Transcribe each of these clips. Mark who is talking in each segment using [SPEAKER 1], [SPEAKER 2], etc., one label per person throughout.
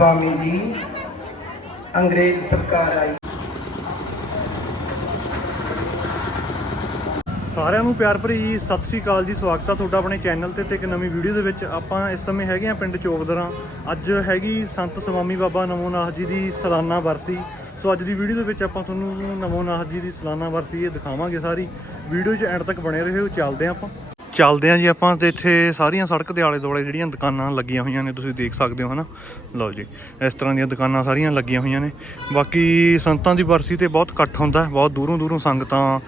[SPEAKER 1] ਸਵਾਮੀ ਜੀ, ਅੰਗਰੇਜ਼ ਸਰਕਾਰ ਆਈ।
[SPEAKER 2] ਸਾਰਿਆਂ ਨੂੰ ਪਿਆਰ ਭਰੀ ਸਤਿ ਸ੍ਰੀ ਅਕਾਲ ਜੀ, ਸਵਾਗਤ ਆ ਤੁਹਾਡਾ ਆਪਣੇ ਚੈਨਲ ਤੇ ਤੇ ਇੱਕ ਨਵੀਂ ਵੀਡੀਓ ਦੇ ਵਿੱਚ। ਆਪਾਂ ਇਸ ਸਮੇਂ ਹੈਗੇ ਆ ਪਿੰਡ ਚੋਬਦਰਾਂ ਅੱਜ ਹੈਗੀ ਸੰਤ ਸਵਾਮੀ ਬਾਬਾ ਨਮੋਨਾਥ ਜੀ ਦੀ ਸਾਲਾਨਾ ਵਰਸੀ। ਸੋ ਅੱਜ ਦੀ ਵੀਡੀਓ ਦੇ ਵਿੱਚ ਆਪਾਂ ਤੁਹਾਨੂੰ ਨਮੋਨਾਥ ਜੀ ਦੀ ਸਾਲਾਨਾ ਵਰਸੀ ਇਹ ਦਿਖਾਵਾਂਗੇ ਸਾਰੀ। ਵੀਡੀਓ 'ਚ ਐਂਡ ਤੱਕ ਬਣੇ ਰਹੋ, ਚੱਲਦੇ ਆ ਆਪਾਂ। ਚੱਲਦੇ ਆ ਜੀ ਆਪਾਂ ਤੇ ਇੱਥੇ ਸਾਰੀਆਂ ਸੜਕ ਦੇ ਆਲੇ ਦੁਆਲੇ ਜਿਹੜੀਆਂ ਦੁਕਾਨਾਂ ਲੱਗੀਆਂ ਹੋਈਆਂ ਨੇ, ਤੁਸੀਂ ਦੇਖ ਸਕਦੇ ਹੋ ਹਨਾ? ਲਓ ਜੀ, ਇਸ ਤਰ੍ਹਾਂ ਦੀਆਂ ਦੁਕਾਨਾਂ ਸਾਰੀਆਂ ਲੱਗੀਆਂ ਹੋਈਆਂ ਨੇ। ਬਾਕੀ ਸੰਤਾਂ ਦੀ ਵਰਸੀ ਤੇ ਬਹੁਤ ਇਕੱਠ ਹੁੰਦਾ ਹੈ ਬਹੁਤ ਦੂਰੋਂ ਦੂਰੋਂ ਸੰਗਤਾਂ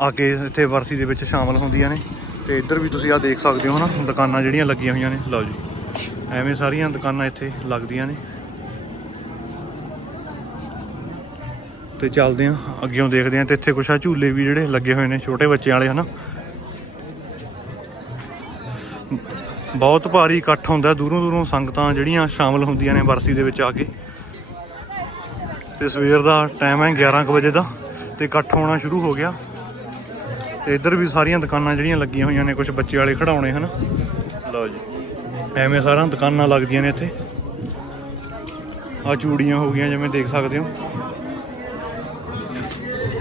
[SPEAKER 2] ਆ ਕੇ ਇੱਥੇ ਵਰਸੀ ਦੇ ਵਿੱਚ ਸ਼ਾਮਲ ਹੁੰਦੀਆਂ ਨੇ। ਤੇ ਇੱਧਰ ਵੀ ਤੁਸੀਂ ਆ ਦੇਖ ਸਕਦੇ ਹੋ ਨਾ ਦੁਕਾਨਾਂ ਜਿਹੜੀਆਂ ਲੱਗੀਆਂ ਹੋਈਆਂ ਨੇ। ਲਓ ਜੀ, ਐਵੇਂ ਸਾਰੀਆਂ ਦੁਕਾਨਾਂ ਇੱਥੇ ਲੱਗਦੀਆਂ ਨੇ। ਤੇ ਚੱਲਦੇ ਆ ਅੱਗੇੋਂ ਦੇਖਦੇ ਆ ਤੇ ਇੱਥੇ ਕੁਛ ਆ ਝੂਲੇ ਵੀ ਜਿਹੜੇ ਲੱਗੇ ਹੋਏ ਨੇ, ਛੋਟੇ ਬੱਚਿਆਂ ਵਾਲੇ ਹਨਾ? ਬਹੁਤ ਭਾਰੀ ਇਕੱਠ ਹੁੰਦਾ, ਦੂਰੋਂ ਦੂਰੋਂ ਸੰਗਤਾਂ ਜਿਹੜੀਆਂ ਸ਼ਾਮਲ ਹੁੰਦੀਆਂ ਨੇ ਵਰਸੀ ਦੇ ਵਿੱਚ ਆ ਕੇ। ਤੇ ਸਵੇਰ ਦਾ ਟਾਈਮ ਹੈ 11 ਕੁ ਵਜੇ ਦਾ, ਤੇ ਇਕੱਠ ਹੋਣਾ ਸ਼ੁਰੂ ਹੋ ਗਿਆ। ਤੇ ਇੱਧਰ ਵੀ ਸਾਰੀਆਂ ਦੁਕਾਨਾਂ ਜਿਹੜੀਆਂ ਲੱਗੀਆਂ ਹੋਈਆਂ ਨੇ ਕੁਝ ਬੱਚੇ ਵਾਲੇ ਖੜਾਉਣੇ ਹਨ। ਲਓ ਜੀ, ਐਵੇਂ ਸਾਰਾ ਦੁਕਾਨਾਂ ਲੱਗਦੀਆਂ ਨੇ ਇੱਥੇ। ਆ ਚੂੜੀਆਂ ਹੋ ਗਈਆਂ, ਜਿਵੇਂ ਦੇਖ ਸਕਦੇ ਹੋ।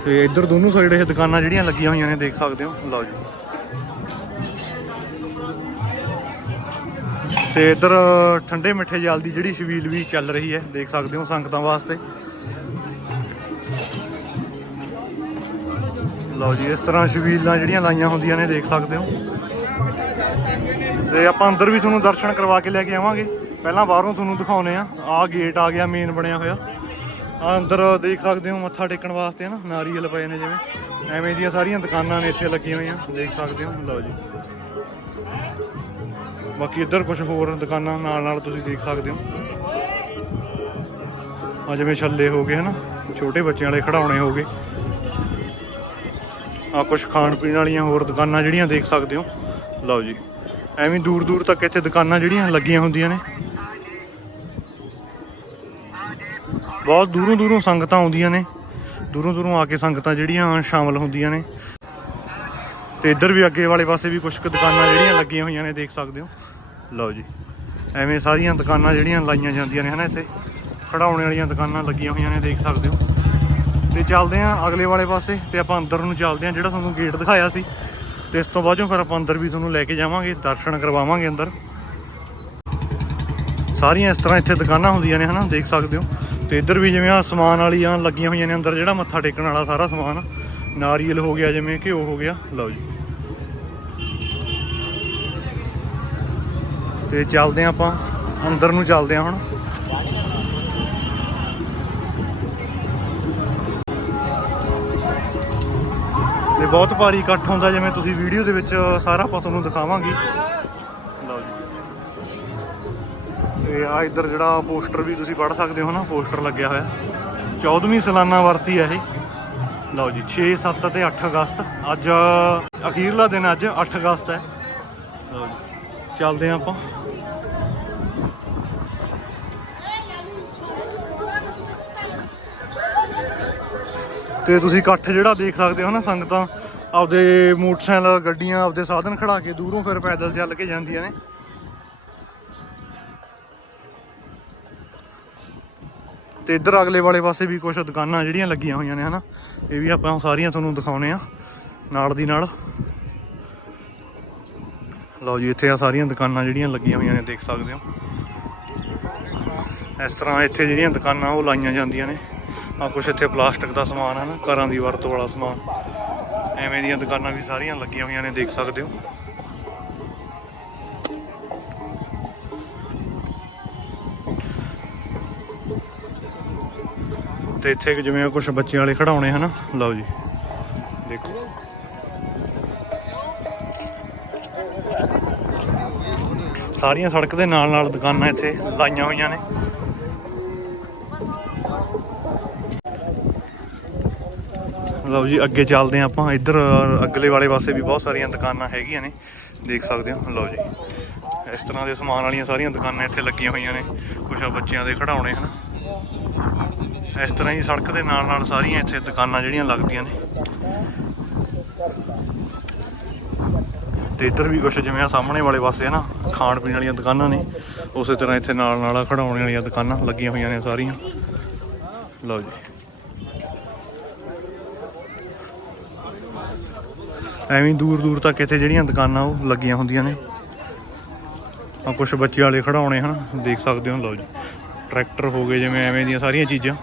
[SPEAKER 2] ਤੇ ਇੱਧਰ ਦੋਨੋਂ ਸਾਈਡ ਇਹ ਦੁਕਾਨਾਂ ਜਿਹੜੀਆਂ ਲੱਗੀਆਂ ਹੋਈਆਂ ਨੇ, ਦੇਖ ਸਕਦੇ ਹੋ। ਲਓ ਜੀ। ਤੇ ਇੱਧਰ ਠੰਡੇ ਮਿੱਠੇ ਜਲ ਦੀ ਜਿਹੜੀ ਛਬੀਲ ਵੀ ਚੱਲ ਰਹੀ ਹੈ, ਦੇਖ ਸਕਦੇ ਹੋ ਸੰਗਤਾਂ ਵਾਸਤੇ। ਲਓ ਜੀ, ਇਸ ਤਰ੍ਹਾਂ ਛਬੀਲਾਂ ਜਿਹੜੀਆਂ ਲਾਈਆਂ ਹੁੰਦੀਆਂ ਨੇ, ਦੇਖ ਸਕਦੇ ਹੋ। ਤੇ ਆਪਾਂ ਅੰਦਰ ਵੀ ਤੁਹਾਨੂੰ ਦਰਸ਼ਨ ਕਰਵਾ ਕੇ ਲੈ ਕੇ ਆਵਾਂਗੇ। ਪਹਿਲਾਂ ਬਾਹਰੋਂ ਤੁਹਾਨੂੰ ਦਿਖਾਉਨੇ ਆ। ਆਹ ਗੇਟ ਆ ਗਿਆ ਮੇਨ ਬਣਿਆ ਹੋਇਆ। ਆ ਅੰਦਰ ਦੇਖ ਸਕਦੇ ਹੋ, ਮੱਥਾ ਟੇਕਣ ਵਾਸਤੇ ਨਾ, ਨਾਰੀਅਲ ਪਏ ਨੇ ਜਿਵੇਂ। ਐਵੇਂ ਦੀਆਂ ਸਾਰੀਆਂ ਦੁਕਾਨਾਂ ਨੇ ਇੱਥੇ ਲੱਗੀਆਂ ਹੋਈਆਂ, ਦੇਖ ਸਕਦੇ ਹੋ। ਲਓ ਜੀ। ਬਾਕੀ ਇੱਧਰ ਕੁਝ ਹੋਰ ਦੁਕਾਨਾਂ ਨਾਲ ਨਾਲ ਤੁਸੀਂ ਦੇਖ ਸਕਦੇ ਹੋ। ਆ ਜਿਵੇਂ ਛੱਲੇ ਹੋ ਗਏ ਹਨਾ, ਛੋਟੇ ਬੱਚਿਆਂ ਵਾਲੇ ਖਿਡੌਣੇ ਹੋ ਗਏ। ਆ ਕੁਝ ਖਾਣ ਪੀਣ ਵਾਲੀਆਂ ਹੋਰ ਦੁਕਾਨਾਂ ਜਿਹੜੀਆਂ ਦੇਖ ਸਕਦੇ ਹੋ। ਲਓ ਜੀ, ਐਵੇਂ ਦੂਰ ਦੂਰ ਤੱਕ ਇੱਥੇ ਦੁਕਾਨਾਂ ਜਿਹੜੀਆਂ ਲੱਗੀਆਂ ਹੁੰਦੀਆਂ ਨੇ। ਬਹੁਤ ਦੂਰੋਂ ਦੂਰੋਂ ਸੰਗਤਾਂ ਆਉਂਦੀਆਂ ਨੇ। ਦੂਰੋਂ ਦੂਰੋਂ ਆ ਕੇ ਸੰਗਤਾਂ ਜਿਹੜੀਆਂ ਸ਼ਾਮਲ ਹੁੰਦੀਆਂ ਨੇ। ਤੇ ਇੱਧਰ ਵੀ ਅੱਗੇ ਵਾਲੇ ਪਾਸੇ ਵੀ ਕੁਝ ਕੁ ਦੁਕਾਨਾਂ ਜਿਹੜੀਆਂ ਲੱਗੀਆਂ ਹੋਈਆਂ ਨੇ, ਦੇਖ ਸਕਦੇ ਹੋ। ਲਓ ਜੀ। ਐਵੇਂ ਸਾਰੀਆਂ ਦੁਕਾਨਾਂ ਜਿਹੜੀਆਂ ਲਾਈਆਂ ਜਾਂਦੀਆਂ ਨੇ, ਹਨਾ ਇੱਥੇ? ਖੜਾਉਣੇ ਵਾਲੀਆਂ ਦੁਕਾਨਾਂ ਲੱਗੀਆਂ ਹੋਈਆਂ ਨੇ, ਦੇਖ ਸਕਦੇ ਹੋ। ਤੇ ਚੱਲਦੇ ਆਂ ਅਗਲੇ ਵਾਲੇ ਪਾਸੇ ਤੇ ਆਪਾਂ ਅੰਦਰ ਨੂੰ ਚੱਲਦੇ ਆਂ ਜਿਹੜਾ ਤੁਹਾਨੂੰ ਗੇਟ ਦਿਖਾਇਆ ਸੀ। ਤੇ ਇਸ ਤੋਂ ਬਾਅਦੋਂ ਫਿਰ ਆਪਾਂ ਅੰਦਰ ਵੀ ਤੁਹਾਨੂੰ ਲੈ ਕੇ ਜਾਵਾਂਗੇ, ਦਰਸ਼ਨ ਕਰਵਾਵਾਂਗੇ ਅੰਦਰ। ਸਾਰੀਆਂ ਇਸ ਤਰ੍ਹਾਂ ਇੱਥੇ ਦੁਕਾਨਾਂ ਹੁੰਦੀਆਂ ਨੇ, ਹਨਾ? ਦੇਖ ਸਕਦੇ ਹੋ। ਤੇ ਇੱਧਰ ਵੀ ਜਿਵੇਂ ਆ ਸਮਾਨ ਵਾਲੀਆਂ ਲੱਗੀਆਂ ਹੋਈਆਂ ਨੇ, ਅੰਦਰ ਜਿਹੜਾ ਮੱਥਾ ਟੇਕਣ ਵਾਲਾ ਸਾਰਾ ਸਮਾਨ, ਨਾਰੀਅਲ ਹੋ ਗਿਆ, ਜਿਵੇਂ ਘਿਓ ਹੋ ਗਿਆ। ਲਓ ਜੀ। ਤੇ ਚੱਲਦੇ ਆਂ ਆਪਾਂ, ਅੰਦਰ ਨੂੰ ਚੱਲਦੇ ਆਂ ਹੁਣ। ਤੇ ਬਹੁਤ ਭਾਰੀ ਇਕੱਠ ਹੁੰਦਾ ਜਿਵੇਂ ਤੁਸੀਂ ਵੀਡੀਓ ਦੇ ਵਿੱਚ ਸਾਰਾ ਆਪਾਂ ਤੁਹਾਨੂੰ ਦਿਖਾਵਾਂਗੇ। ਲਓ ਜੀ। ਤੇ ਆ ਇੱਧਰ ਜਿਹੜਾ ਪੋਸਟਰ ਵੀ ਤੁਸੀਂ ਪੜ੍ਹ ਸਕਦੇ ਹੋ ਨਾ, ਪੋਸਟਰ ਲੱਗਿਆ ਹੋਇਆ। 14ਵੀਂ ਸਾਲਾਨਾ ਵਰਸੀ ਹੈ ਇਹ। ਲਓ ਜੀ 6 7 ਅਤੇ 8 ਅਗਸਤ। ਅੱਜ ਅਖੀਰਲਾ ਦਿਨ ਅੱਜ 8 ਅਗਸਤ ਹੈ। ਲਓ ਜੀ, ਚੱਲਦੇ ਹਾਂ ਆਪਾਂ। ਤੇ ਤੁਸੀਂ ਇਕੱਠ ਜਿਹੜਾ ਦੇਖ ਸਕਦੇ ਹੋ ਨਾ ਸੰਗਤਾਂ, ਆਪਦੇ ਮੋਟਰਸਾਈਕਲ, ਗੱਡੀਆਂ, ਆਪਦੇ ਸਾਧਨ ਖੜਾ ਕੇ ਦੂਰੋਂ ਫਿਰ ਪੈਦਲ ਚੱਲ ਕੇ ਜਾਂਦੀਆਂ ਨੇ। ਤੇ ਇੱਧਰ ਅਗਲੇ ਵਾਲੇ ਪਾਸੇ ਵੀ ਕੁਝ ਦੁਕਾਨਾਂ ਜਿਹੜੀਆਂ ਲੱਗੀਆਂ ਹੋਈਆਂ ਨੇ, ਹਨਾ? ਇਹ ਵੀ ਆਪਾਂ ਸਾਰੀਆਂ ਤੁਹਾਨੂੰ ਦਿਖਾਉਨੇ ਆ, ਨਾਲ ਦੀ ਨਾਲ। ਲਓ ਜੀ, ਇੱਥੇ ਆ ਸਾਰੀਆਂ ਦੁਕਾਨਾਂ ਜਿਹੜੀਆਂ ਲੱਗੀਆਂ ਹੋਈਆਂ ਨੇ, ਦੇਖ ਸਕਦੇ ਹੋ। ਇਸ ਤਰ੍ਹਾਂ ਇੱਥੇ ਜਿਹੜੀਆਂ ਦੁਕਾਨਾਂ ਉਹ ਲਾਈਆਂ ਜਾਂਦੀਆਂ ਨੇ। ਆ ਕੁਛ ਇੱਥੇ ਪਲਾਸਟਿਕ ਦਾ ਸਮਾਨ ਹੈ ਨਾ, ਘਰਾਂ ਦੀ ਵਰਤੋਂ ਵਾਲਾ ਸਮਾਨ। ਐਵੇਂ ਦੀਆਂ ਦੁਕਾਨਾਂ ਵੀ ਸਾਰੀਆਂ ਲੱਗੀਆਂ ਹੋਈਆਂ ਨੇ, ਦੇਖ ਸਕਦੇ ਹੋ। ਤੇ ਇੱਥੇ ਜਿਵੇਂ ਕੁਝ ਬੱਚਿਆਂ ਵਾਲੇ ਖੜਾਉਣੇ ਹਨਾ ਲਓ ਜੀ, ਦੇਖੋ। ਸਾਰੀਆਂ ਸੜਕ ਦੇ ਨਾਲ ਨਾਲ ਦੁਕਾਨਾਂ ਇੱਥੇ ਲਾਈਆਂ ਹੋਈਆਂ ਨੇ। ਲਓ ਜੀ, ਅੱਗੇ ਚੱਲਦੇ ਹਾਂ ਆਪਾਂ। ਇੱਧਰ ਅਗਲੇ ਵਾਲੇ ਪਾਸੇ ਵੀ ਬਹੁਤ ਸਾਰੀਆਂ ਦੁਕਾਨਾਂ ਹੈਗੀਆਂ ਨੇ। ਦੇਖ ਸਕਦੇ ਹੋ, ਲਓ ਜੀ। ਇਸ ਤਰ੍ਹਾਂ ਦੇ ਸਮਾਨ ਵਾਲੀਆਂ ਸਾਰੀਆਂ ਦੁਕਾਨਾਂ ਇੱਥੇ ਲੱਗੀਆਂ ਹੋਈਆਂ ਨੇ। ਕੁਝ ਬੱਚਿਆਂ ਦੇ ਖਿਡੌਣੇ, ਹਨ? ਇਸ ਤਰ੍ਹਾਂ ਹੀ ਸੜਕ ਦੇ ਨਾਲ ਨਾਲ ਸਾਰੀਆਂ ਇੱਥੇ ਦੁਕਾਨਾਂ ਜਿਹੜੀਆਂ ਲੱਗਦੀਆਂ ਨੇ। ਤੇ ਇੱਧਰ ਵੀ ਕੁਝ ਜਿਵੇਂ ਆ ਸਾਹਮਣੇ ਵਾਲੇ ਪਾਸੇ ਹੈ ਨਾ ਖਾਣ ਪੀਣ ਵਾਲੀਆਂ ਦੁਕਾਨਾਂ ਨੇ। ਉਸੇ ਤਰ੍ਹਾਂ ਇੱਥੇ ਨਾਲ ਨਾਲ ਖਿਡੌਣੇ ਵਾਲੀਆਂ ਦੁਕਾਨਾਂ ਲੱਗੀਆਂ ਹੋਈਆਂ ਨੇ ਸਾਰੀਆਂ। ਲਓ ਜੀ। ਐਵੇਂ ਦੂਰ ਦੂਰ ਤੱਕ ਇੱਥੇ ਜਿਹੜੀਆਂ ਦੁਕਾਨਾਂ ਉਹ ਲੱਗੀਆਂ ਹੁੰਦੀਆਂ ਨੇ। ਆ ਕੁਝ ਬੱਚੇ ਵਾਲੇ ਖੜਾਉਣੇ ਹਨ, ਦੇਖ ਸਕਦੇ ਹੋ, ਲਓ ਜੀ। ਟਰੈਕਟਰ ਹੋ ਗਏ, ਜਿਵੇਂ ਐਵੇਂ ਦੀਆਂ ਸਾਰੀਆਂ ਚੀਜ਼ਾਂ।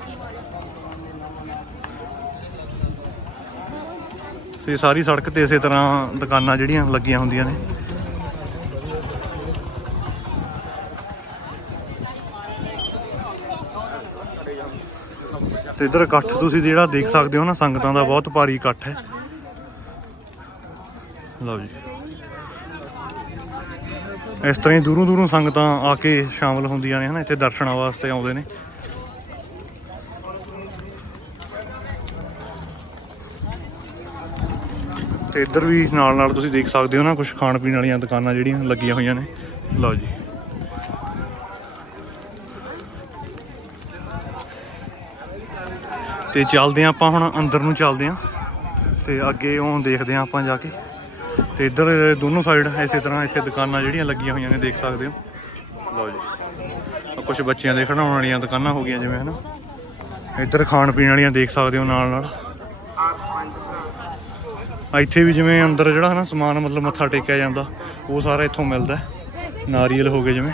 [SPEAKER 2] ਤੇ ਸਾਰੀ ਸੜਕ ਤੇ ਇਸੇ ਤਰ੍ਹਾਂ ਦੁਕਾਨਾਂ ਜਿਹੜੀਆਂ ਲੱਗੀਆਂ ਹੁੰਦੀਆਂ ਨੇ। ਤੇ ਇਧਰ ਇਕੱਠ ਤੁਸੀਂ ਜਿਹੜਾ ਦੇਖ ਸਕਦੇ ਹੋ ਨਾ, ਸੰਗਤਾਂ ਦਾ ਬਹੁਤ ਭਾਰੀ ਇਕੱਠ ਹੈ। ਲਓ ਜੀ। ਇਸ ਤਰ੍ਹਾਂ ਹੀ ਦੂਰੋਂ ਦੂਰੋਂ ਸੰਗਤਾਂ ਆ ਕੇ ਸ਼ਾਮਲ ਹੁੰਦੀਆਂ ਨੇ, ਹਨਾ, ਇੱਥੇ ਦਰਸ਼ਨਾਂ ਵਾਸਤੇ ਆਉਂਦੇ ਨੇ। ਤੇ ਇੱਧਰ ਵੀ ਨਾਲ ਨਾਲ ਤੁਸੀਂ ਦੇਖ ਸਕਦੇ ਹੋ ਨਾ ਕੁਝ ਖਾਣ ਪੀਣ ਵਾਲੀਆਂ ਦੁਕਾਨਾਂ ਜਿਹੜੀਆਂ ਲੱਗੀਆਂ ਹੋਈਆਂ ਨੇ। ਲਓ ਜੀ। ਤੇ ਚੱਲਦੇ ਹਾਂ ਆਪਾਂ ਹੁਣ, ਅੰਦਰ ਨੂੰ ਚੱਲਦੇ ਹਾਂ। ਤੇ ਅੱਗੇ ਉਹ ਦੇਖਦੇ ਹਾਂ ਆਪਾਂ ਜਾ ਕੇ। ਤੇ ਇੱਧਰ ਦੋਨੋਂ ਸਾਈਡ ਇਸੇ ਤਰ੍ਹਾਂ ਇੱਥੇ ਦੁਕਾਨਾਂ ਜਿਹੜੀਆਂ ਲੱਗੀਆਂ ਹੋਈਆਂ ਨੇ, ਦੇਖ ਸਕਦੇ ਹੋ। ਲਓ ਜੀ। ਕੁਝ ਬੱਚਿਆਂ ਦੇ ਖਿਡਾਉਣ ਵਾਲੀਆਂ ਦੁਕਾਨਾਂ ਹੋ ਗਈਆਂ, ਜਿਵੇਂ ਹਨਾ। ਇੱਧਰ ਖਾਣ ਪੀਣ ਵਾਲੀਆਂ ਦੇਖ ਸਕਦੇ ਹੋ ਨਾਲ ਨਾਲ। ਇੱਥੇ ਵੀ ਜਿਵੇਂ ਅੰਦਰ ਜਿਹੜਾ ਹਨਾ, ਸਮਾਨ ਮਤਲਬ ਮੱਥਾ ਟੇਕਿਆ ਜਾਂਦਾ, ਉਹ ਸਾਰਾ ਇੱਥੋਂ ਮਿਲਦਾ ਨਾਰੀਅਲ ਹੋ ਗਏ ਜਿਵੇਂ।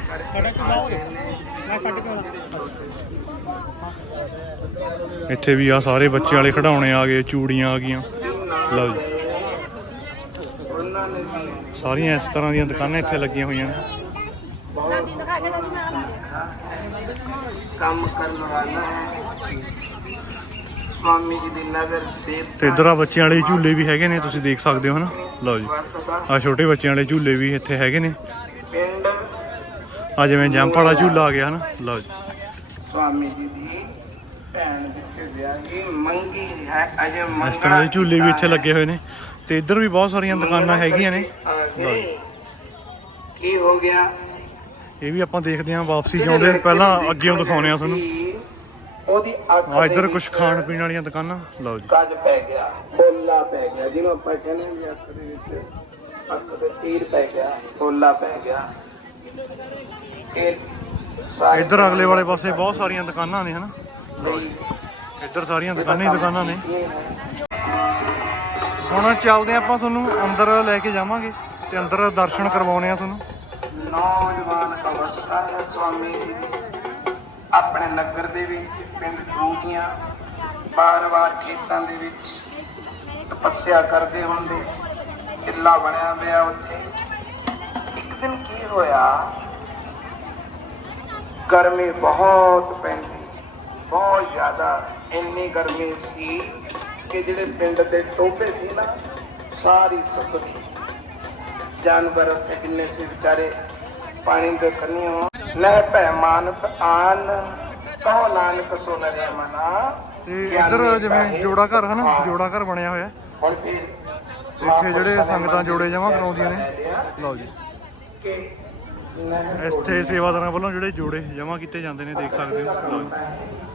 [SPEAKER 2] ਇੱਥੇ ਵੀ ਆ ਸਾਰੇ ਬੱਚੇ ਵਾਲੇ ਖਿਡਾਉਣੇ ਆ ਗਏ, ਚੂੜੀਆਂ ਆ ਗਈਆਂ। ਲਓ ਜੀ। ਸਾਰੀਆਂ ਇਸ ਤਰ੍ਹਾਂ ਦੀਆਂ ਦੁਕਾਨਾਂ ਇੱਥੇ ਲੱਗੀਆਂ ਹੋਈਆਂ ਨੇ।
[SPEAKER 1] ਕੰਮ ਕਰਨ ਵਾਲਾ ਹੈ। ਸਵਾਮੀ ਜੀ ਦੀ ਨਜ਼ਰ ਸੇਵ
[SPEAKER 2] ਤੇ ਇੱਧਰ ਆ ਬੱਚਿਆਂ ਵਾਲੇ ਝੂਲੇ ਵੀ ਹੈਗੇ ਨੇ ਤੁਸੀਂ ਦੇਖ ਸਕਦੇ ਹੋ ਹਨਾ? ਲਓ ਜੀ। ਆ ਛੋਟੇ ਬੱਚਿਆਂ ਵਾਲੇ ਝੂਲੇ ਵੀ ਇੱਥੇ ਹੈਗੇ ਨੇ।
[SPEAKER 1] ਪਿੰਡ
[SPEAKER 2] ਆ ਜਿਵੇਂ ਜੰਪ ਵਾਲਾ ਝੂਲਾ ਆ ਗਿਆ ਹਨਾ? ਲਓ ਜੀ।
[SPEAKER 1] ਸਵਾਮੀ ਜੀ ਦੀ ਭੈਣ ਵਿੱਚ ਵਿਆਹੀ ਮੰਗੀ ਹੈ ਅਜੇ ਮੰਗਣਾ
[SPEAKER 2] ਇਸ ਤਰ੍ਹਾਂ ਦੇ ਝੂਲੇ ਵੀ ਇੱਥੇ ਲੱਗੇ ਹੋਏ ਨੇ। ਤੇ ਇੱਧਰ ਵੀ ਬਹੁਤ ਸਾਰੀਆਂ ਦੁਕਾਨਾਂ ਹੈਗੀਆਂ ਨੇ।
[SPEAKER 1] ਕੀ ਹੋ ਗਿਆ?
[SPEAKER 2] ਇਹ ਵੀ ਆਪਾਂ ਦੇਖਦੇ ਹਾਂ ਵਾਪਸੀ ਜਾਉਂਦੇ ਪਹਿਲਾਂ ਅੱਗੇੋਂ ਦਿਖਾਉਣੇ ਆ ਤੁਹਾਨੂੰ।
[SPEAKER 1] ਉਹਦੀ ਅੱਖ
[SPEAKER 2] ਆ ਇੱਧਰ ਕੁਝ ਖਾਣ ਪੀਣ ਵਾਲੀਆਂ ਦੁਕਾਨਾਂ। ਲਓ ਜੀ।
[SPEAKER 1] ਕੱਜ ਪੈ ਗਿਆ ਬੋਲਾ ਪੈ ਗਿਆ ਜਿਹਨੂੰ ਆਪਾਂ ਕਹਿੰਦੇ ਵੀ ਅੱਖ ਦੇ ਵਿੱਚ। ਅੱਖ ਦੇ ਤੀਰ ਪੈ ਗਿਆ ਬੋਲਾ ਪੈ ਗਿਆ।
[SPEAKER 2] ਇੱਧਰ ਅਗਲੇ ਵਾਲੇ ਪਾਸੇ ਬਹੁਤ ਸਾਰੀਆਂ ਦੁਕਾਨਾਂ ਨੇ ਹਨਾ? ਇੱਧਰ ਸਾਰੀਆਂ ਦੁਕਾਨਾਂ ਹੀ ਦੁਕਾਨਾਂ ਨੇ। ਹੁਣ ਚੱਲਦੇ ਹਾਂ ਆਪਾਂ ਤੁਹਾਨੂੰ ਅੰਦਰ ਲੈ ਕੇ ਜਾਵਾਂਗੇ ਤੇ ਅੰਦਰ ਦਰਸ਼ਨ ਕਰਵਾਉਣੇ ਆ ਤੁਹਾਨੂੰ।
[SPEAKER 1] ਨੌਜਵਾਨ ਅਵਸਥਾ ਹੈ ਸਵਾਮੀ ਜੀ ਆਪਣੇ ਨਗਰ ਦੇ ਵਿੱਚ, ਪਿੰਡ ਟੂਟੀਆਂ ਬਾਰ-ਬਾਰ ਖੇਤਾਂ ਦੇ ਵਿੱਚ ਤਪੱਸਿਆ ਕਰਦੇ ਹੁੰਦੇ ਕਿੱਲਾ ਬਣਿਆ ਪਿਆ ਉੱਥੇ। ਇੱਕ ਦਿਨ ਕੀ ਹੋਇਆ? ਗਰਮੀ ਬਹੁਤ ਪੈਂਦੀ, ਬਹੁਤ ਜ਼ਿਆਦਾ। ਇੰਨੀ ਗਰਮੀ ਸੀ ਕਿ ਜਿਹੜੇ ਪਿੰਡ ਦੇ ਟੋਭੇ ਸੀ ਨਾ ਸਾਰੀ ਸੁੱਕ ਗਈ। ਜਾਨਵਰ ਉੱਥੇ ਕਿੰਨੇ ਸੀ ਵਿਚਾਰੇ ਪਾਣੀ ਦੇ ਕੰਨਿਓ ਨਹਿ ਭੈ ਮਾਨਤ ਆਨ ਕਹੋ ਨਾਨਕ ਸੋ ਨਰਿਆ ਮਨਾ।
[SPEAKER 2] ਤੇ ਇੱਧਰ ਜਿਵੇਂ ਜੋੜਾ ਘਰ ਹਨਾ। ਜੋੜਾ ਘਰ ਬਣਿਆ ਹੋਇਆ। ਇੱਥੇ ਜਿਹੜੇ ਸੰਗਤਾਂ ਜੋੜੇ ਜਮ੍ਹਾਂ ਕਰਾਉਂਦੀਆਂ ਨੇ। ਲਓ ਜੀ। ਇੱਥੇ ਸੇਵਾਦਾਰਾਂ ਵੱਲੋਂ ਜਿਹੜੇ ਜੋੜੇ ਜਮ੍ਹਾਂ ਕੀਤੇ ਜਾਂਦੇ ਨੇ ਦੇਖ ਸਕਦੇ ਹੋ। ਲਓ ਜੀ।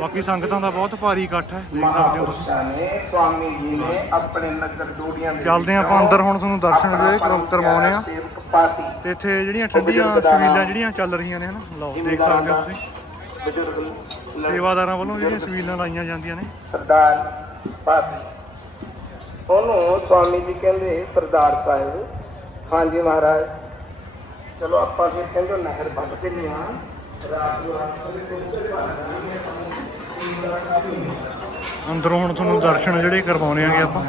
[SPEAKER 2] ਬਾਕੀ ਸੰਗਤਾਂ ਦਾ ਬਹੁਤ ਭਾਰੀ ਇਕੱਠ ਹੈ ਦੇਖ ਸਕਦੇ ਹੋ ਤੁਸੀਂ।
[SPEAKER 1] ਦੇ
[SPEAKER 2] ਚੱਲਦੇ ਆਪਾਂ ਅੰਦਰ ਹੁਣ ਤੁਹਾਨੂੰ ਦਰਸ਼ਨ ਕਰਵਾ- ਕਰਵਾਉਣੇ ਆ ਤੇ ਇੱਥੇ ਜਿਹੜੀਆਂ ਠੰਡੀਆਂ ਛਬੀਲਾਂ ਜਿਹੜੀਆਂ ਚੱਲ ਰਹੀਆਂ ਨੇ ਹਨਾ ਲਓ ਦੇਖ ਸਕਦੇ ਹੋ ਤੁਸੀਂ। ਸੇਵਾਦਾਰਾਂ ਵੱਲੋਂ ਜਿਹੜੀਆਂ ਛਬੀਲਾਂ ਲਾਈਆਂ ਜਾਂਦੀਆਂ ਨੇ।
[SPEAKER 1] ਸਰਦਾਰ ਪਾਤੀ ਉਹਨੂੰ ਸਵਾਮੀ ਜੀ ਕਹਿੰਦੇ ਸਰਦਾਰ ਸਾਹਿਬ। ਹਾਂਜੀ ਮਹਾਰਾਜ। ਚਲੋ ਆਪਾਂ ਫਿਰ ਕਹਿੰਦੇ ਨਹਿਰ ਬੰਦ ਤੇ ਆ ਨੂੰ ਦੇ
[SPEAKER 2] ਅੰਦਰੋਂ ਹੁਣ ਤੁਹਾਨੂੰ ਦਰਸ਼ਨ ਜਿਹੜੇ ਕਰਵਾਉਣੇ ਆਗੇ ਆਪਾਂ।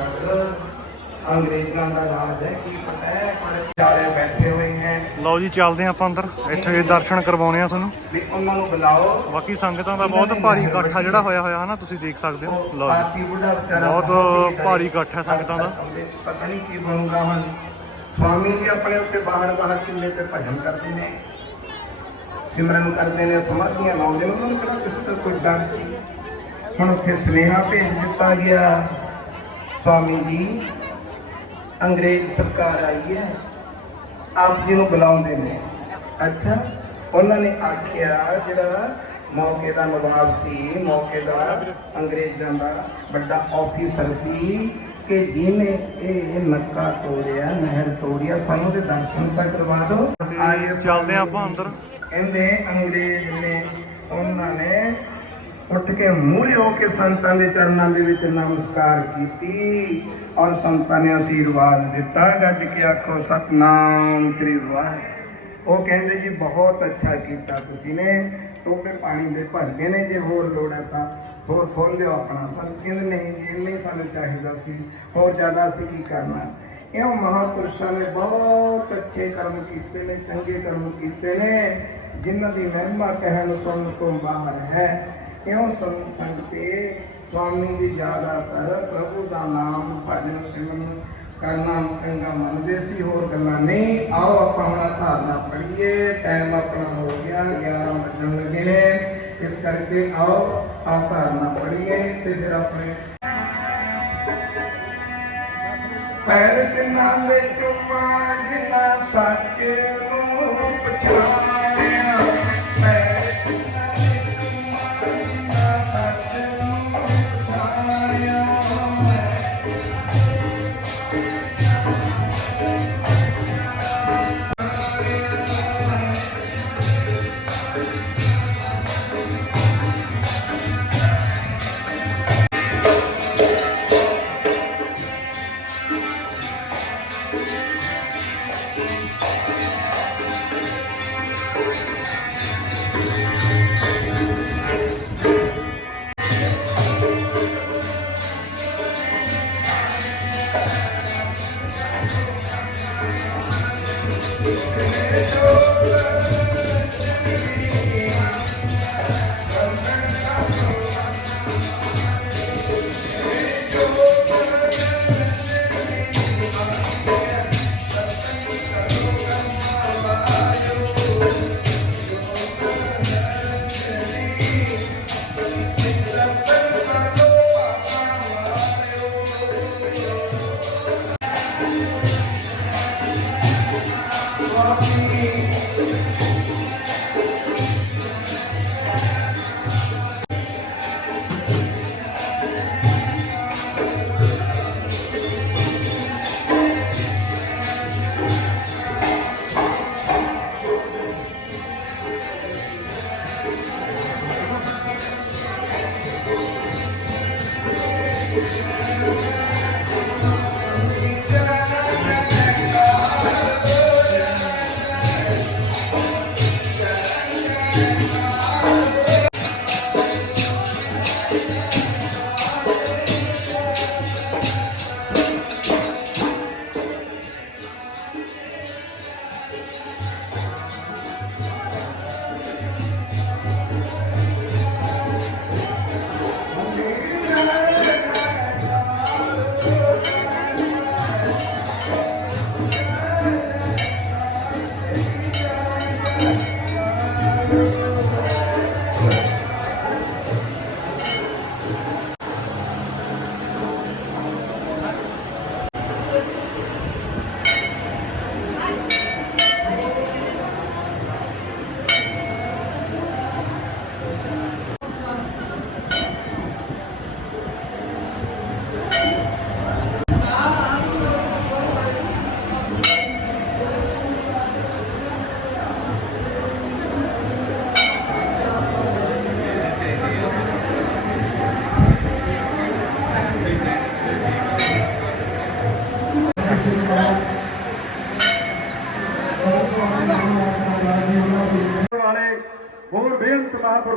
[SPEAKER 1] ਅੰਗਰੇਜ਼ਾਂ ਦਾ ਰਾਜ ਹੈ ਕੀ ਪਤਾ ਹੈ ਬੜੇ ਚਾਲੇ ਬੈਠੇ ਹੋਏ ਹੈ।
[SPEAKER 2] ਲਓ ਜੀ ਚੱਲਦੇ ਹਾਂ ਆਪਾਂ ਅੰਦਰ। ਇੱਥੇ ਦਰਸ਼ਨ ਕਰਵਾਉਣੇ ਆ ਤੁਹਾਨੂੰ।
[SPEAKER 1] ਵੀ ਉਹਨਾਂ ਨੂੰ ਬੁਲਾਓ।
[SPEAKER 2] ਬਾਕੀ ਸੰਗਤਾਂ ਦਾ ਬਹੁਤ ਭਾਰੀ ਇਕੱਠ ਆ ਜਿਹੜਾ ਹੋਇਆ ਹੋਇਆ ਹਨਾ? ਤੁਸੀਂ ਦੇਖ ਸਕਦੇ ਹੋ। ਲਓ ਬਹੁਤ ਭਾਰੀ ਇਕੱਠ ਹੈ ਸੰਗਤਾਂ ਦਾ।
[SPEAKER 1] ਪਤਾ ਨਹੀਂ ਕੀ ਬਣੂਗਾ ਹੁਣ। ਸਵਾਮੀ ਜੀ ਆਪਣੇ ਉੱਤੇ ਬਾਹਰ ਬਾਹਰ ਕਿਲੇ ਤੇ ਭਜਨ ਕਰਦੇ ਨੇ। ਸਿਮਰਨ ਕਰਦੇ ਨੇ, ਸਮਾਧੀਆਂ ਲਾਉਂਦੇ ਨੇ, ਉਹਨਾਂ ਨੂੰ ਕਿਹੜਾ ਕਿਸੇ ਤੋਂ ਕੋਈ ਡਰ ਹੁਣ ਉੱਥੇ ਸੁਨੇਹਾ ਭੇਜ ਦਿੱਤਾ ਗਿਆ। ਸਵਾਮੀ ਜੀ, ਅੰਗਰੇਜ਼ ਸਰਕਾਰ ਆਈ ਹੈ। ਆਪ ਜੀ ਨੂੰ ਬੁਲਾਉਂਦੇ ਨੇ। ਅੱਛਾ, ਉਹਨਾਂ ਨੇ ਆਖਿਆ, ਜਿਹੜਾ ਮੌਕੇ ਦਾ ਨਵਾਬ ਸੀ, ਮੌਕੇ ਦਾ ਅੰਗਰੇਜ਼ਾਂ ਦਾ ਵੱਡਾ ਆਫੀਸਰ ਸੀ ਕਿ ਜਿਹਨੇ ਇਹ ਨੱਕਾ ਤੋੜਿਆ, ਨਹਿਰ ਤੋੜਿਆ, ਸਾਨੂੰ ਦੇ ਦਰਸ਼ਨ ਤਾਂ ਕਰਵਾ ਦਿਓ।
[SPEAKER 2] ਤੇ ਚੱਲਦੇ ਆਪਾਂ ਅੰਦਰ।
[SPEAKER 1] ਕਹਿੰਦੇ ਅੰਗਰੇਜ਼ ਨੇ ਉਹਨਾਂ ਨੇ ਉੱਠ ਕੇ ਮੂਹਰੇ ਹੋ ਕੇ ਸੰਤਾਂ ਦੇ ਚਰਨਾਂ ਦੇ ਵਿੱਚ ਨਮਸਕਾਰ ਕੀਤੀ ਔਰ ਸੰਤਾਂ ਨੇ ਆਸ਼ੀਰਵਾਦ ਦਿੱਤਾ। ਗੱਜ ਕੇ ਆਖੋ, ਸਤਨਾਮ ਸ੍ਰੀ ਵਾਹਿਗੁਰੂ। ਉਹ ਕਹਿੰਦੇ, ਜੀ, ਬਹੁਤ ਅੱਛਾ ਕੀਤਾ ਤੁਸੀਂ ਨੇ। ਟੋਪੇ ਪਾਣੀ ਦੇ ਭਰ ਨੇ, ਜੇ ਹੋਰ ਲੋੜ ਹੈ ਤਾਂ ਹੋਰ ਖੋਲ ਲਿਓ ਆਪਣਾ। ਸੰਤ ਕਹਿੰਦੇ, ਨਹੀਂ ਜੀ, ਇੰਨਾ ਸਾਨੂੰ ਚਾਹੀਦਾ ਸੀ। ਹੋਰ ਜ਼ਿਆਦਾ ਅਸੀਂ ਕੀ ਕਰਨਾ? ਇਹ ਮਹਾਪੁਰਸ਼ਾਂ ਨੇ ਬਹੁਤ ਅੱਛੇ ਕਰਮ ਕੀਤੇ ਨੇ, ਚੰਗੇ ਕਰਮ ਕੀਤੇ ਨੇ? ਜਿਨ੍ਹਾਂ ਦੀ ਮਹਿਮਾ ਕਹਿਣ ਸੁਣਨ ਤੋਂ ਬਾਹਰ ਹੈ। ਇਉਂ ਸੰਗ ਸੰਗਤੇ? ਸਵਾਮੀ ਦੀ ਜ਼ਿਆਦਾਤਰ ਪ੍ਰਭੂ ਦਾ ਨਾਮ ਭਜਨ ਸਿਮਰਨ ਕਰਨਾ ਚੰਗਾ ਮੰਨਦੇ ਸੀ, ਹੋਰ ਗੱਲਾਂ ਨਹੀਂ। ਆਓ ਆਪਾਂ ਹੁਣ ਧਾਰਨਾ ਪੜੀਏ ਟਾਈਮ ਆਪਣਾ ਹੋ ਗਿਆ 11 ਵਜਣ ਲੱਗੇ ਨੇ। ਇਸ ਕਰਕੇ ਆਓ ਆ ਧਾਰਨਾ ਪੜੀਏ ਤੇ ਫਿਰ ਆਪਣੇ ਪੈਰ ਤੇ ਨਾਲੇ ਚੁੰਮਾ ਜਿਨਾ ਸੱਚ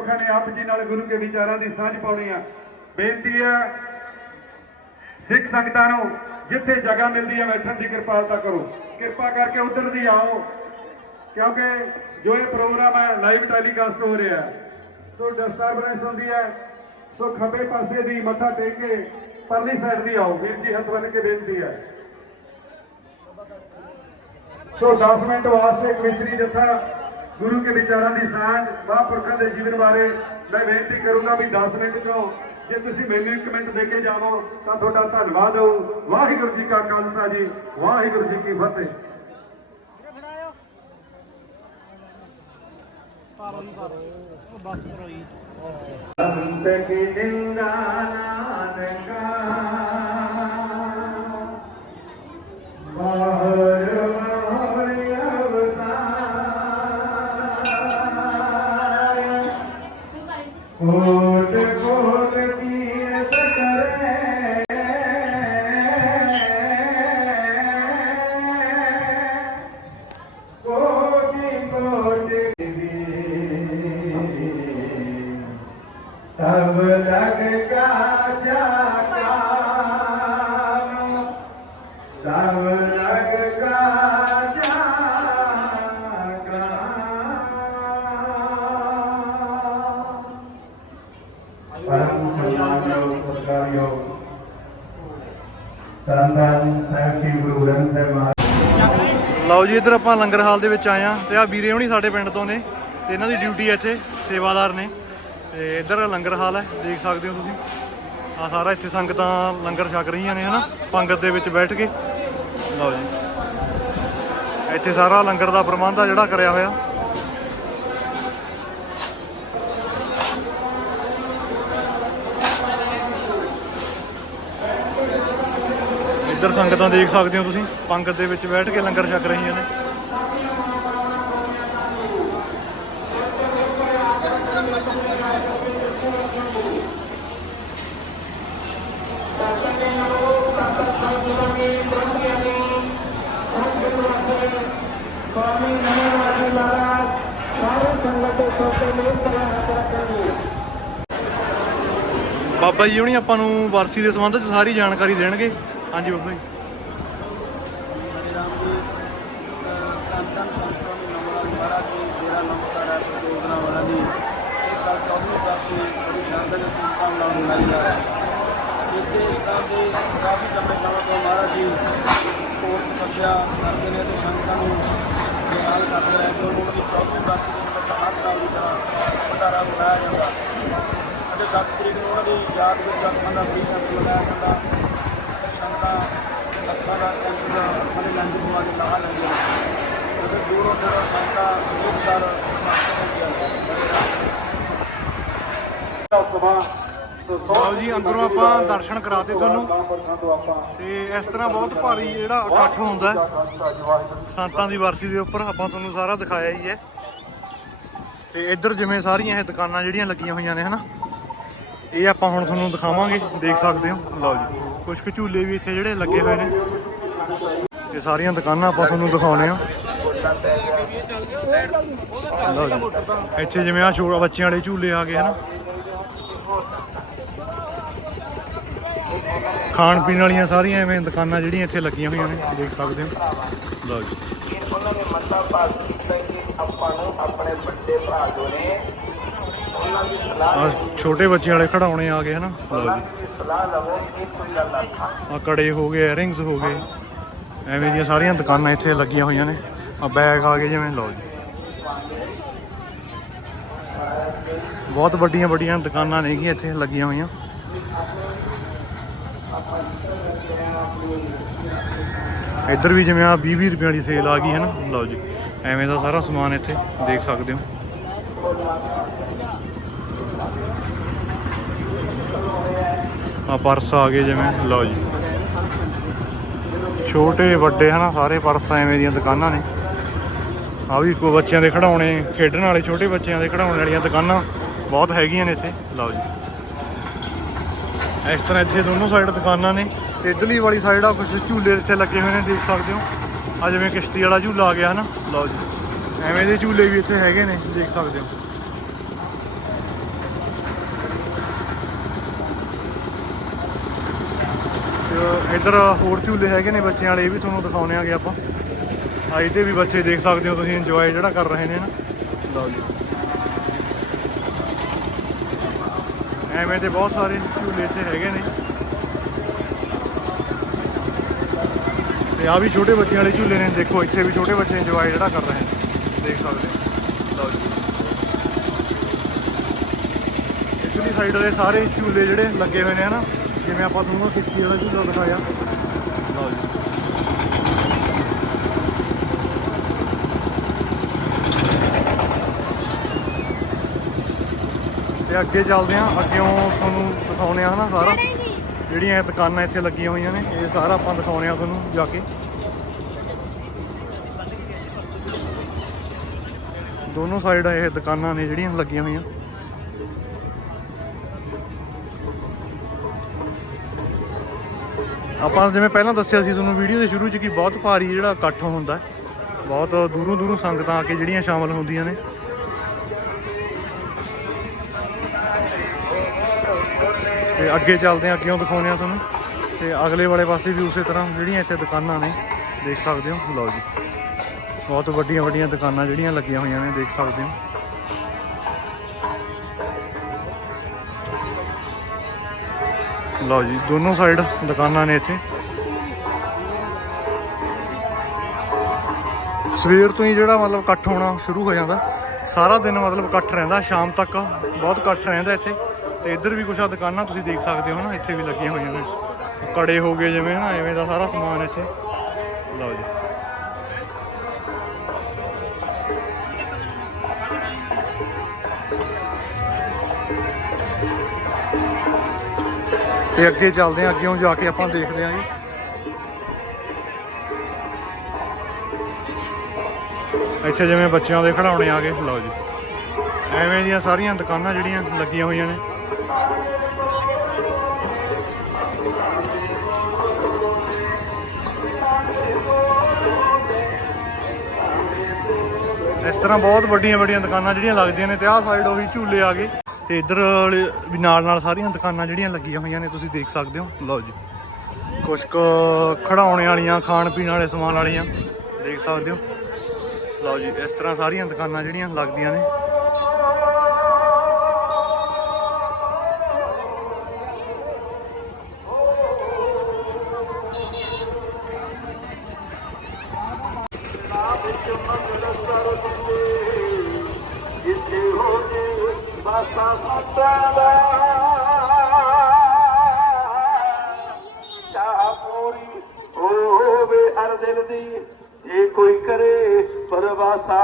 [SPEAKER 3] ਬੇਅੰਤ ਨੇ ਆਪ ਜੀ ਨਾਲ ਗੁਰੂ ਕੇ ਵਿਚਾਰਾਂ ਦੀ ਸਾਂਝ ਪਾਉਣੀ ਆ। ਬੇਨਤੀ ਹੈ, ਸਿੱਖ ਸੰਗਤਾਂ ਨੂੰ ਜਿੱਥੇ ਜਗ੍ਹਾ ਮਿਲਦੀ ਹੈ ਬੈਠਣ ਦੀ ਕਿਰਪਾਲਤਾ ਕਰੋ। ਕਿਰਪਾ ਕਰਕੇ ਉਧਰ ਦੀ ਆਓ, ਕਿਉਂਕਿ ਜੋ ਇਹ ਪ੍ਰੋਗਰਾਮ ਹੈ ਲਾਈਵ ਟੈਲੀਕਾਸਟ ਹੋ ਰਿਹਾ ਹੈ। ਸੋ ਡਿਸਟਰਬੈਂਸ ਹੁੰਦੀ ਹੈ, ਸੋ ਖੱਬੇ ਪਾਸੇ ਦੀ ਮੱਥਾ ਟੇਕ ਕੇ ਪਰਲੀ ਸਾਈਡ ਦੀ ਆਓ। ਵੀਰ ਜੀ, ਹੱਥ ਬੰਨ੍ਹ ਕੇ ਬੇਨਤੀ ਹੈ। ਸੋ 10 ਮਿੰਟ ਵਾਸਤੇ ਕਵਿਤਰੀ ਜਥਾ ਗੁਰੂ ਕੇ ਵਿਚਾਰਾਂ ਦੀ ਸਾਂਝ ਮਹਾਂਪੁਰਖਾਂ ਦੇ ਜੀਵਨ ਬਾਰੇ ਮੈਂ ਬੇਨਤੀ ਕਰੂੰਗਾ ਵੀ 10 ਮਿੰਟ ਚੋਂ ਜੇ ਤੁਸੀਂ ਮੈਨੂੰ ਇੱਕ ਮਿੰਟ ਦੇ ਕੇ ਜਾਵੋ, ਤਾਂ ਤੁਹਾਡਾ ਧੰਨਵਾਦ ਹੋਊ। ਵਾਹਿਗੁਰੂ ਜੀ ਕਾ ਖਾਲਸਾ ਜੀ, ਵਾਹਿਗੁਰੂ ਜੀ ਕੀ ਫਤਿਹ।
[SPEAKER 1] ਸੰਤ ਕੀ ਨਿੰਦਾ ਨਾਨਕਾ ਬਾਹਰ ਕੋਟ ਕੋਟ ਕੀਰਤ ਕਰੇ। ਕੋਟਿ ਕੋਟਿ ਦੀ ਤਬ ਲਗ ਕਾ ਜਾਤਾ ਤਬ ਤਰਨਤਾਰਨ ਸਾਹਿਬ ਸ੍ਰੀ ਗੁਰੂ ਗ੍ਰੰਥ ਸਾਹਿਬ ਮਹਾਰਾਜ
[SPEAKER 2] ਲਓ ਜੀ, ਇੱਧਰ ਆਪਾਂ ਲੰਗਰ ਹਾਲ ਦੇ ਵਿੱਚ ਆਏ ਆ ਤੇ ਆ ਵੀਰੇ ਹੁਣੀ ਸਾਡੇ ਪਿੰਡ ਤੋਂ ਨੇ ਤੇ ਇਹਨਾਂ ਦੀ ਡਿਊਟੀ ਇੱਥੇ, ਸੇਵਾਦਾਰ ਨੇ। ਤੇ ਇੱਧਰ ਲੰਗਰ ਹਾਲ ਹੈ, ਦੇਖ ਸਕਦੇ ਹੋ ਤੁਸੀਂ। ਆ ਸਾਰਾ ਇੱਥੇ ਸੰਗਤਾਂ ਲੰਗਰ ਛਕ ਰਹੀਆਂ ਨੇ, ਹਨਾ? ਪੰਗਤ ਦੇ ਵਿੱਚ ਬੈਠ ਕੇ। ਲਓ ਜੀ। ਇੱਥੇ ਸਾਰਾ ਲੰਗਰ ਦਾ ਪ੍ਰਬੰਧ ਆ ਜਿਹੜਾ ਕਰਿਆ ਹੋਇਆ। ਇੱਧਰ ਸੰਗਤਾਂ ਦੇਖ ਸਕਦੇ ਹੋ ਤੁਸੀਂ, ਪੰਗਤ ਦੇ ਵਿੱਚ ਬੈਠ ਕੇ ਲੰਗਰ ਛਕ ਰਹੀਆਂ ਨੇ। ਬਾਬਾ ਜੀ ਹੁਣੀ ਆਪਾਂ ਨੂੰ ਵਾਰਸੀ ਦੇ ਸੰਬੰਧ ਚ ਸਾਰੀ ਜਾਣਕਾਰੀ ਦੇਣਗੇ। ਹਾਂਜੀ ਬਾਬਾ ਜੀ।
[SPEAKER 4] ਹਰੀ ਰਾਮ ਜੀ ਧੰਨ ਧੰਨ ਸੰਤ ਸਵਾਮੀ ਨਮੋਰਾਜ ਮਹਾਰਾਜ ਜੀ ਮੇਰਾ ਨਮਸਕਾਰ ਹੈ ਪ੍ਰਚੋਦਨਾ ਵਾਲਾ ਜੀ ਇਹ ਸਾਲ 14ਵੀਂ ਬਰਸੀ ਬੜੀ ਸ਼ਾਨਦਾਰ ਧੂਮਧਾਮ ਨਾਲ ਮਨਾਈ ਜਾ ਰਹੀ ਹੈ ਇਸ ਦੇ ਸਥਾਨ ਤੇ ਕਾਫੀ ਲੰਬੇ ਸਮਾਂ ਤੋਂ ਮਹਾਰਾਜ ਜੀ ਕੋਰਸ ਤਪੱਸਿਆ ਕਰਦੇ ਨੇ ਤੇ ਸੰਗਤਾਂ ਨੂੰ ਨਿਹਾਲ ਕਰਦੇ ਰਹੇ ਜੋ ਉਹਨਾਂ ਦੀ 14ਵੀਂ ਬਰਸੀ ਦੇ ਨਿਮਿਤ ਹਰ ਸਾਲ ਦੀ ਤਰ੍ਹਾਂ ਭੰਡਾਰਾ ਮਨਾਇਆ ਜਾਂਦਾ ਅਤੇ 7 ਤਰੀਕ ਨੂੰ ਉਹਨਾਂ ਦੀ ਯਾਦ ਵਿੱਚ ਅੱਖਾਂ ਦਾ ਫਰੀ ਕੈਂਪ ਜਾਂਦਾ ਸੰਗਤਾਂ ਅੱਖਾਂ ਦਾ ਕੈਂਪ ਦਾ ਮਨੇ ਲੰਗ ਪਵਾ ਕੇ ਲਾਹਾ ਲੈਂਦੀਆਂ ਨੇ ਦੂਰੋਂ ਦੂਰੋਂ ਸੰਗਤਾਂ ਇੱਕ
[SPEAKER 2] ਲਓ ਜੀ, ਅੰਦਰੋਂ ਆਪਾਂ ਦਰਸ਼ਨ ਕਰਾਤੇ ਤੁਹਾਨੂੰ। ਤੇ ਇਸ ਤਰ੍ਹਾਂ ਬਹੁਤ ਭਾਰੀ ਜਿਹੜਾ ਇਕੱਠ ਹੁੰਦਾ ਸੰਤਾਂ ਦੀ ਵਰਸੀ ਦੇ ਉੱਪਰ ਆਪਾਂ ਤੁਹਾਨੂੰ ਸਾਰਾ ਦਿਖਾਇਆ ਹੀ ਹੈ। ਤੇ ਇੱਧਰ ਜਿਵੇਂ ਸਾਰੀਆਂ ਇਹ ਦੁਕਾਨਾਂ ਜਿਹੜੀਆਂ ਲੱਗੀਆਂ ਹੋਈਆਂ ਨੇ, ਹਨਾ, ਇਹ ਆਪਾਂ ਹੁਣ ਤੁਹਾਨੂੰ ਦਿਖਾਵਾਂਗੇ, ਦੇਖ ਸਕਦੇ ਹੋ। ਲਓ ਜੀ। ਕੁਝ ਕੁ ਝੂਲੇ ਵੀ ਇੱਥੇ ਜਿਹੜੇ ਲੱਗੇ ਹੋਏ ਨੇ। ਇਹ ਸਾਰੀਆਂ ਦੁਕਾਨਾਂ ਆਪਾਂ ਤੁਹਾਨੂੰ ਦਿਖਾਉਣੇ ਆ। ਲਓ ਜੀ। ਇੱਥੇ ਜਿਵੇਂ ਆ ਛੋਟਾ ਬੱਚਿਆਂ ਵਾਲੇ ਝੂਲੇ ਆ ਗਏ ਹਨਾ। ਖਾਣ ਪੀਣ ਵਾਲੀਆਂ ਸਾਰੀਆਂ ਐਵੇਂ ਦੁਕਾਨਾਂ ਜਿਹੜੀਆਂ ਇੱਥੇ ਲੱਗੀਆਂ ਹੋਈਆਂ ਨੇ, ਦੇਖ ਸਕਦੇ ਹੋ। ਲਓ ਜੀ।
[SPEAKER 1] ਉਹਨਾਂ ਨੇ ਮਤਾ ਪਾਸ ਕੀਤਾ ਕਿ ਆਪਾਂ ਨੂੰ ਆਪਣੇ ਵੱਡੇ ਭਰਾ ਜੋ ਨੇ ਉਹਨਾਂ ਦੀ ਸਲਾਹ
[SPEAKER 2] ਛੋਟੇ ਬੱਚਿਆਂ ਵਾਲੇ ਖੜਾਉਣੇ ਆ ਗਏ ਹਨਾ। ਲਓ ਜੀ।
[SPEAKER 1] ਸਲਾਹ ਲਵੋ ਕਿ ਕੋਈ ਗੱਲ ਆਖਾਂ
[SPEAKER 2] ਆ ਕੜੇ ਹੋ ਗਏ ਰਿੰਗਸ ਹੋ ਗਏ। ਐਵੇਂ ਦੀਆਂ ਸਾਰੀਆਂ ਦੁਕਾਨਾਂ ਇੱਥੇ ਲੱਗੀਆਂ ਹੋਈਆਂ ਨੇ। ਆ ਬੈਗ ਆ ਗਏ ਜਿਵੇਂ, ਲਓ ਜੀ। ਬਹੁਤ ਵੱਡੀਆਂ ਵੱਡੀਆਂ ਦੁਕਾਨਾਂ ਨੇਗੀਆਂ ਇੱਥੇ ਲੱਗੀਆਂ ਹੋਈਆਂ। ਇੱਧਰ ਵੀ ਜਿਵੇਂ ਆ 20 20 ਰੁਪਏ ਵਾਲੀ ਸੇਲ ਆ ਗਈ ਹੈ ਨਾ। ਲਓ ਜੀ, ਐਵੇਂ ਦਾ ਸਾਰਾ ਸਮਾਨ ਇੱਥੇ ਦੇਖ ਸਕਦੇ ਹੋ। ਆ ਪਰਸ ਆ ਗਏ ਜਿਵੇਂ, ਲਓ ਜੀ। ਛੋਟੇ, ਵੱਡੇ ਹਨਾ, ਸਾਰੇ ਪਰਸ ਐਵੇਂ ਦੀਆਂ ਦੁਕਾਨਾਂ ਨੇ। ਆ ਵੀ ਕੋ ਬੱਚਿਆਂ ਦੇ ਖਿਡੌਣੇ, ਖੇਡਣ ਵਾਲੇ ਛੋਟੇ ਬੱਚਿਆਂ ਦੇ ਖਿਡੌਣੇ ਵਾਲੀਆਂ ਦੁਕਾਨਾਂ ਬਹੁਤ ਹੈਗੀਆਂ ਨੇ ਇੱਥੇ, ਲਓ ਜੀ। ਇਸ ਤਰ੍ਹਾਂ ਇੱਥੇ ਦੋਨੋਂ ਸਾਈਡ ਦੁਕਾਨਾਂ ਨੇ, ਤੇ ਇਧਰਲੀ ਵਾਲੀ ਸਾਈਡ ਆ ਕੁਝ ਝੂਲੇ ਇੱਥੇ ਲੱਗੇ ਹੋਏ ਨੇ, ਦੇਖ ਸਕਦੇ ਹੋ। ਆ ਜਿਵੇਂ ਕਿਸ਼ਤੀ ਵਾਲਾ ਝੂਲਾ ਆ ਗਿਆ ਹਨਾ, ਲਓ ਜੀ। ਐਵੇਂ ਦੇ ਝੂਲੇ ਵੀ ਇੱਥੇ ਹੈਗੇ ਨੇ, ਦੇਖ ਸਕਦੇ ਹੋ। ਇੱਧਰ ਹੋਰ ਝੂਲੇ ਹੈਗੇ ਨੇ ਬੱਚਿਆਂ ਵਾਲੇ ਇਹ ਵੀ ਤੁਹਾਨੂੰ ਦਿਖਾਉਣੇ ਆਗੇ ਆਪਾਂ। ਆ ਇਹਦੇ ਵੀ ਬੱਚੇ ਦੇਖ ਸਕਦੇ ਹੋ ਤੁਸੀਂ ਇੰਜੋਏ ਜਿਹੜਾ ਕਰ ਰਹੇ ਨੇ ਨਾ। ਲਓ ਜੀ। ਐਵੇਂ ਦੇ ਬਹੁਤ ਸਾਰੇ ਝੂਲੇ ਇੱਥੇ ਹੈਗੇ ਨੇ। ਤੇ ਆ ਵੀ ਛੋਟੇ ਬੱਚਿਆਂ ਵਾਲੇ ਝੂਲੇ ਨੇ ਦੇਖੋ ਇੱਥੇ ਵੀ ਛੋਟੇ ਬੱਚੇ ਇੰਜੋਏ ਜਿਹੜਾ ਕਰ ਰਹੇ ਨੇ। ਦੇਖ ਸਕਦੇ ਹੋ। ਲਓ ਜੀ। ਇਧਰਲੀ ਸਾਈਡ ਦੇ ਸਾਰੇ ਝੂਲੇ ਜਿਹੜੇ ਲੱਗੇ ਹੋਏ ਨੇ ਹਨਾ? ਜਿਵੇਂ ਆਪਾਂ ਤੁਹਾਨੂੰ ਕਿਸ਼ਤੀ ਵਾਲਾ ਝੂਲਾ ਦਿਖਾਇਆ। ਤੇ ਅੱਗੇ ਚੱਲਦੇ ਆਂ ਅੱਗੇੋਂ ਤੁਹਾਨੂੰ ਦਿਖਾਉਨੇ ਆ ਹਨਾ ਸਾਰਾ। ਜਿਹੜੀਆਂ ਇਹ ਦੁਕਾਨਾਂ ਇੱਥੇ ਲੱਗੀਆਂ ਹੋਈਆਂ ਨੇ ਇਹ ਸਾਰਾ ਆਪਾਂ ਦਿਖਾਉਣੇ ਆ ਤੁਹਾਨੂੰ ਜਾ ਕੇ। ਦੋਨੋਂ ਸਾਈਡ ਇਹ ਦੁਕਾਨਾਂ ਨੇ ਜਿਹੜੀਆਂ ਲੱਗੀਆਂ ਹੋਈਆਂ। ਆਪਾਂ ਜਿਵੇਂ ਪਹਿਲਾਂ ਦੱਸਿਆ ਸੀ ਤੁਹਾਨੂੰ ਵੀਡੀਓ ਦੇ ਸ਼ੁਰੂ 'ਚ ਕਿ ਬਹੁਤ ਭਾਰੀ ਜਿਹੜਾ ਇਕੱਠ ਹੁੰਦਾ ਬਹੁਤ ਦੂਰੋਂ ਦੂਰੋਂ ਸੰਗਤਾਂ ਆ ਕੇ ਜਿਹੜੀਆਂ ਸ਼ਾਮਲ ਹੁੰਦੀਆਂ ਨੇ। ਤੇ ਅੱਗੇ ਚੱਲਦੇ ਆ ਅੱਗੇੋਂ ਦਿਖਾਉਂਦੇ ਆ ਤੁਹਾਨੂੰ। ਤੇ ਅਗਲੇ ਵਾਲੇ ਪਾਸੇ ਵੀ ਉਸੇ ਤਰ੍ਹਾਂ ਜਿਹੜੀਆਂ ਇੱਥੇ ਦੁਕਾਨਾਂ ਨੇ, ਦੇਖ ਸਕਦੇ ਹੋ। ਲਓ ਜੀ। ਬਹੁਤ ਵੱਡੀਆਂ ਵੱਡੀਆਂ ਦੁਕਾਨਾਂ ਜਿਹੜੀਆਂ ਲੱਗੀਆਂ ਹੋਈਆਂ ਨੇ, ਦੇਖ ਸਕਦੇ ਹੋ। ਲਓ ਜੀ, ਦੋਨੋਂ ਸਾਈਡ ਦੁਕਾਨਾਂ ਨੇ ਇੱਥੇ। ਸਵੇਰ ਤੋਂ ਹੀ ਜਿਹੜਾ ਮਤਲਬ ਇਕੱਠ ਹੋਣਾ ਸ਼ੁਰੂ ਹੋ ਜਾਂਦਾ। ਸਾਰਾ ਦਿਨ ਮਤਲਬ ਇਕੱਠ ਰਹਿੰਦਾ, ਸ਼ਾਮ ਤੱਕ ਬਹੁਤ ਇਕੱਠ ਰਹਿੰਦਾ ਇੱਥੇ। ਤੇ ਇੱਧਰ ਵੀ ਕੁਛ ਆ ਦੁਕਾਨਾਂ ਤੁਸੀਂ ਦੇਖ ਸਕਦੇ ਹੋ ਨਾ, ਇੱਥੇ ਵੀ ਲੱਗੀਆਂ ਹੋਈਆਂ ਨੇ। ਕੜੇ ਹੋ ਗਏ ਜਿਵੇਂ ਨਾ, ਐਵੇਂ ਦਾ ਸਾਰਾ ਸਮਾਨ ਇੱਥੇ। ਲਓ ਜੀ। ਤੇ ਅੱਗੇ ਚੱਲਦੇ ਹਾਂ ਅੱਗੇੋਂ ਜਾ ਕੇ ਆਪਾਂ ਦੇਖਦੇ ਹਾਂ ਜੀ। ਇੱਥੇ ਜਿਵੇਂ ਬੱਚਿਆਂ ਦੇ ਖਿਡੌਣੇ ਆ ਗਏ, ਲਓ ਜੀ। ਐਵੇਂ ਦੀਆਂ ਸਾਰੀਆਂ ਦੁਕਾਨਾਂ ਜਿਹੜੀਆਂ ਲੱਗੀਆਂ ਹੋਈਆਂ ਨੇ। ਇਸ ਤਰ੍ਹਾਂ ਬਹੁਤ ਵੱਡੀਆਂ ਵੱਡੀਆਂ ਦੁਕਾਨਾਂ ਜਿਹੜੀਆਂ ਲੱਗਦੀਆਂ ਨੇ ਤੇ ਆਹ ਸਾਈਡ ਉਹੀ ਝੂਲੇ ਆ ਗਏ। ਤੇ ਇੱਧਰ ਵੀ ਨਾਲ ਨਾਲ ਸਾਰੀਆਂ ਦੁਕਾਨਾਂ ਜਿਹੜੀਆਂ ਲੱਗੀਆਂ ਹੋਈਆਂ ਨੇ, ਤੁਸੀਂ ਦੇਖ ਸਕਦੇ ਹੋ। ਲਓ ਜੀ। ਕੁਛ ਕੁ ਖੜਾਉਣੇ ਵਾਲੀਆਂ, ਖਾਣ ਪੀਣ ਵਾਲੇ ਸਮਾਨ ਵਾਲੀਆਂ, ਦੇਖ ਸਕਦੇ ਹੋ। ਲਓ ਜੀ, ਇਸ ਤਰ੍ਹਾਂ ਸਾਰੀਆਂ ਦੁਕਾਨਾਂ ਜਿਹੜੀਆਂ ਲੱਗਦੀਆਂ ਨੇ।
[SPEAKER 4] ਜੇ ਕੋਈ ਕਰੇ ਪਰਵਾਸਾ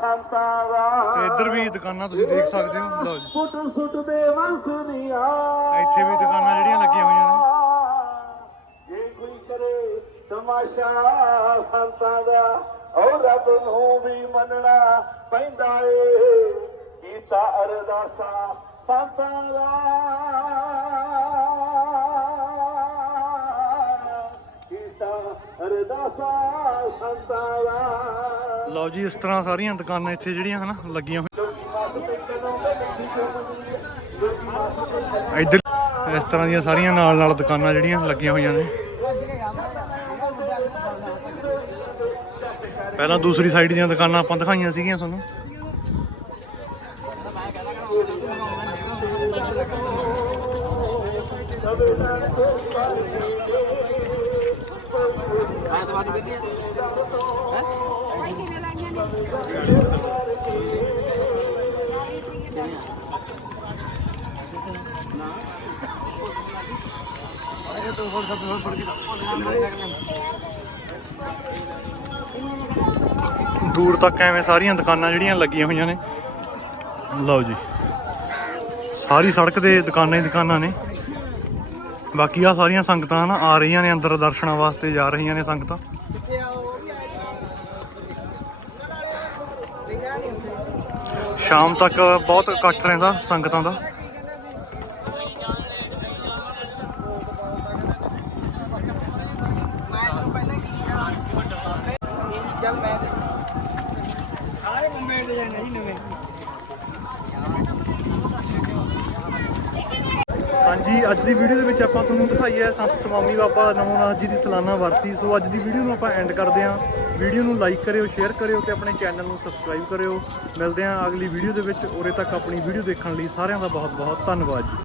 [SPEAKER 4] ਸੰਤਾਂ ਦਾ
[SPEAKER 2] ਤੇ ਇੱਧਰ ਵੀ ਦੁਕਾਨਾਂ ਤੁਸੀਂ ਦੇਖ ਸਕਦੇ ਹੋ ਲਓ ਜੀ।
[SPEAKER 4] ਸੁੱਟ ਸੁੱਟ ਦੇ ਵੰਸਨੀਆਂ
[SPEAKER 2] ਇੱਥੇ ਵੀ ਦੁਕਾਨਾਂ ਜਿਹੜੀਆਂ ਲੱਗੀਆਂ ਹੋਈਆਂ ਨੇ।
[SPEAKER 4] ਜੇ ਕੋਈ ਕਰੇ ਤਮਾਸ਼ਾ ਸੰਤਾਂ ਦਾ ਔਰ ਰੱਬ ਨੂੰ ਵੀ ਮੰਨਣਾ ਪੈਂਦਾ ਏ। ਕੀਤਾ ਅਰਦਾਸਾਂ
[SPEAKER 2] ਲਓ ਜੀ, ਇਸ ਤਰ੍ਹਾਂ ਸਾਰੀਆਂ ਦੁਕਾਨਾਂ ਇੱਥੇ ਜਿਹੜੀਆਂ ਹਨਾ, ਲੱਗੀਆਂ ਹੋਈਆਂ। ਇੱਧਰ ਇਸ ਤਰ੍ਹਾਂ ਦੀਆਂ ਸਾਰੀਆਂ ਨਾਲ ਨਾਲ ਦੁਕਾਨਾਂ ਜਿਹੜੀਆਂ ਲੱਗੀਆਂ ਹੋਈਆਂ ਨੇ। ਪਹਿਲਾਂ ਦੂਸਰੀ ਸਾਈਡ ਦੀਆਂ ਦੁਕਾਨਾਂ ਆਪਾਂ ਦਿਖਾਈਆਂ ਸੀਗੀਆਂ ਤੁਹਾਨੂੰ। ਦੂਰ ਤੱਕ ਐਵੇਂ ਸਾਰੀਆਂ ਦੁਕਾਨਾਂ ਜਿਹੜੀਆਂ ਲੱਗੀਆਂ ਹੋਈਆਂ ਨੇ। ਲਓ ਜੀ। ਸਾਰੀ ਸੜਕ ਦੇ ਦੁਕਾਨਾਂ ਹੀ ਦੁਕਾਨਾਂ ਨੇ। ਬਾਕੀ ਆ ਸਾਰੀਆਂ ਸੰਗਤਾਂ ਨਾ ਆ ਰਹੀਆਂ ਨੇ ਅੰਦਰ ਦਰਸ਼ਨਾਂ ਵਾਸਤੇ, ਜਾ ਰਹੀਆਂ ਨੇ ਸੰਗਤਾਂ। ਸ਼ਾਮ ਤੱਕ ਬਹੁਤ ਇਕੱਠ ਰਹਿੰਦਾ ਸੰਗਤਾਂ ਦਾ। ਹਾਂਜੀ ਅੱਜ ਦੀ ਵੀਡੀਓ ਦੇ ਵਿੱਚ ਆਪਾਂ ਤੁਹਾਨੂੰ ਦਿਖਾਈ ਹੈ ਸੰਤ ਸਵਾਮੀ ਬਾਬਾ ਨਮੋਨਾਥ ਜੀ ਦੀ ਸਾਲਾਨਾ ਵਰਸੀ। ਸੋ ਅੱਜ ਦੀ ਵੀਡੀਓ ਨੂੰ ਆਪਾਂ ਐਂਡ ਕਰਦੇ ਹਾਂ। ਵੀਡੀਓ ਨੂੰ ਲਾਈਕ ਕਰਿਓ ਸ਼ੇਅਰ ਕਰਿਓ ਤੇ ਆਪਣੇ ਚੈਨਲ ਨੂੰ ਸਬਸਕ੍ਰਾਈਬ ਕਰਿਓ। ਮਿਲਦੇ ਹਾਂ ਅਗਲੀ ਵੀਡੀਓ ਦੇ ਵਿੱਚ। ਉਰੇ ਤੱਕ ਆਪਣੀ ਵੀਡੀਓ ਦੇਖਣ ਲਈ ਸਾਰਿਆਂ ਦਾ ਬਹੁਤ ਬਹੁਤ ਧੰਨਵਾਦ ਜੀ।